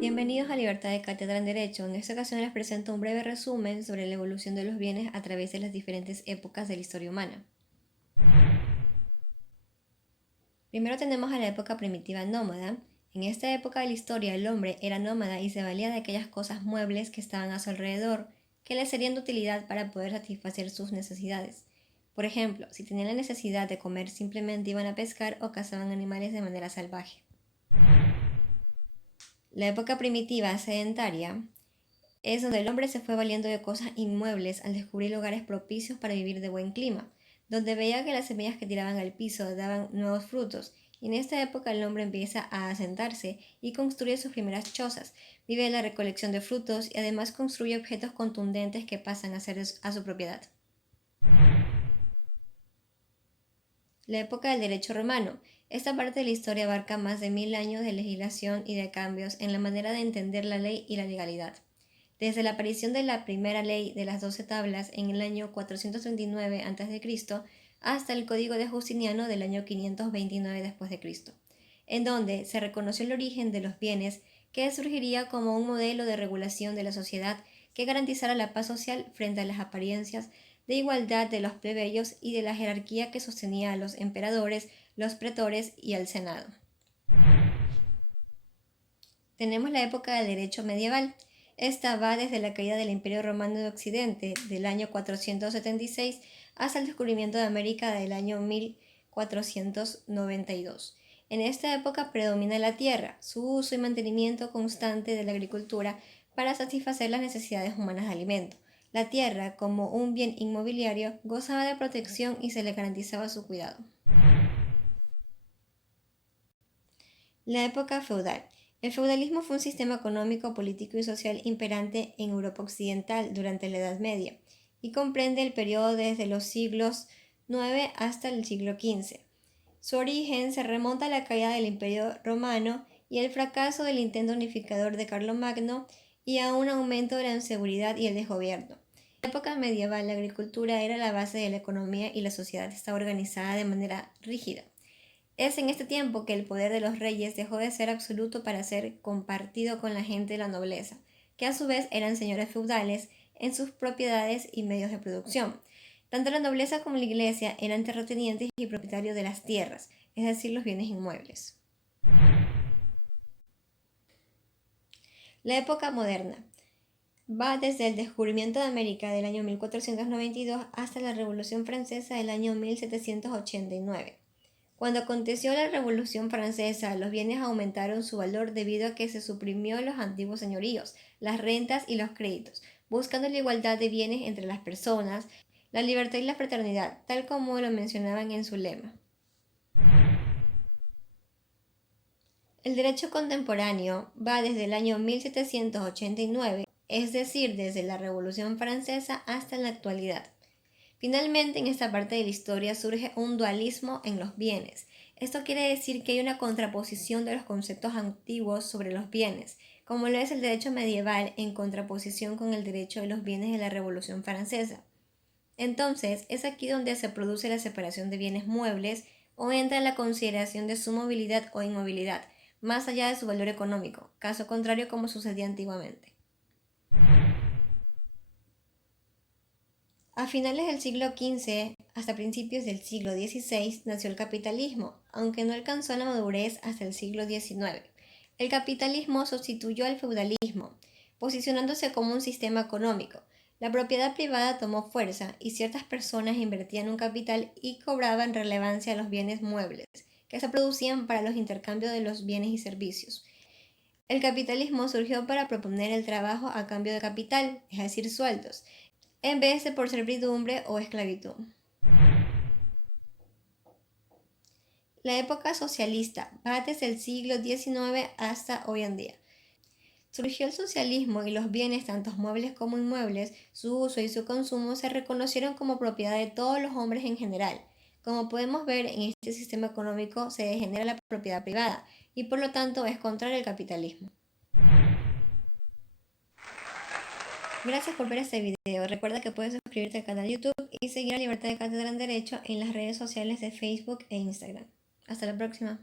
Bienvenidos a Libertad de Cátedra en Derecho. En esta ocasión les presento un breve resumen sobre la evolución de los bienes a través de las diferentes épocas de la historia humana. Primero tenemos a la época primitiva nómada. En esta época de la historia el hombre era nómada y se valía de aquellas cosas muebles que estaban a su alrededor, que le serían de utilidad para poder satisfacer sus necesidades. Por ejemplo, si tenían la necesidad de comer, simplemente iban a pescar o cazaban animales de manera salvaje. La época primitiva sedentaria es donde el hombre se fue valiendo de cosas inmuebles al descubrir lugares propicios para vivir de buen clima, donde veía que las semillas que tiraban al piso daban nuevos frutos, y en esta época el hombre empieza a asentarse y construye sus primeras chozas, vive de la recolección de frutos y además construye objetos contundentes que pasan a ser a su propiedad. La época del derecho romano. Esta parte de la historia abarca más de 1000 años de legislación y de cambios en la manera de entender la ley y la legalidad. Desde la aparición de la primera ley de las 12 tablas en el año 439 a.C. hasta el Código de Justiniano del año 529 d.C., en donde se reconoció el origen de los bienes que surgiría como un modelo de regulación de la sociedad que garantizara la paz social frente a las apariencias de igualdad de los plebeyos y de la jerarquía que sostenía a los emperadores, los pretores y al Senado. Tenemos la época del derecho medieval. Esta va desde la caída del Imperio Romano de Occidente del año 476 hasta el descubrimiento de América del año 1492. En esta época predomina la tierra, su uso y mantenimiento constante de la agricultura para satisfacer las necesidades humanas de alimento. La tierra, como un bien inmobiliario, gozaba de protección y se le garantizaba su cuidado. La época feudal. El feudalismo fue un sistema económico, político y social imperante en Europa occidental durante la Edad Media y comprende el periodo desde los siglos IX hasta el siglo XV. Su origen se remonta a la caída del Imperio Romano y el fracaso del intento unificador de Carlomagno y a un aumento de la inseguridad y el desgobierno. En la época medieval, la agricultura era la base de la economía y la sociedad estaba organizada de manera rígida. Es en este tiempo que el poder de los reyes dejó de ser absoluto para ser compartido con la gente de la nobleza, que a su vez eran señores feudales en sus propiedades y medios de producción. Tanto la nobleza como la iglesia eran terratenientes y propietarios de las tierras, es decir, los bienes inmuebles. La época moderna va desde el descubrimiento de América del año 1492 hasta la Revolución Francesa del año 1789. Cuando aconteció la Revolución Francesa, los bienes aumentaron su valor debido a que se suprimió los antiguos señoríos, las rentas y los créditos, buscando la igualdad de bienes entre las personas, la libertad y la fraternidad, tal como lo mencionaban en su lema. El derecho contemporáneo va desde el año 1789, es decir, desde la Revolución Francesa hasta la actualidad. Finalmente, en esta parte de la historia surge un dualismo en los bienes. Esto quiere decir que hay una contraposición de los conceptos antiguos sobre los bienes, como lo es el derecho medieval en contraposición con el derecho de los bienes de la Revolución Francesa. Entonces, es aquí donde se produce la separación de bienes muebles o entra en la consideración de su movilidad o inmovilidad, más allá de su valor económico, caso contrario como sucedía antiguamente. A finales del siglo XV hasta principios del siglo XVI nació el capitalismo, aunque no alcanzó la madurez hasta el siglo XIX. El capitalismo sustituyó al feudalismo, posicionándose como un sistema económico. La propiedad privada tomó fuerza y ciertas personas invertían un capital y cobraban relevancia a los bienes muebles, que se producían para los intercambios de los bienes y servicios. El capitalismo surgió para proponer el trabajo a cambio de capital, es decir, sueldos, en vez de por servidumbre o esclavitud. La época socialista va desde el siglo XIX hasta hoy en día. Surgió el socialismo y los bienes, tanto muebles como inmuebles, su uso y su consumo se reconocieron como propiedad de todos los hombres en general. Como podemos ver, en este sistema económico se degenera la propiedad privada y por lo tanto es contrario al capitalismo. Gracias por ver este video. Recuerda que puedes suscribirte al canal de YouTube y seguir a Libertad de Cátedra en Derecho en las redes sociales de Facebook e Instagram. Hasta la próxima.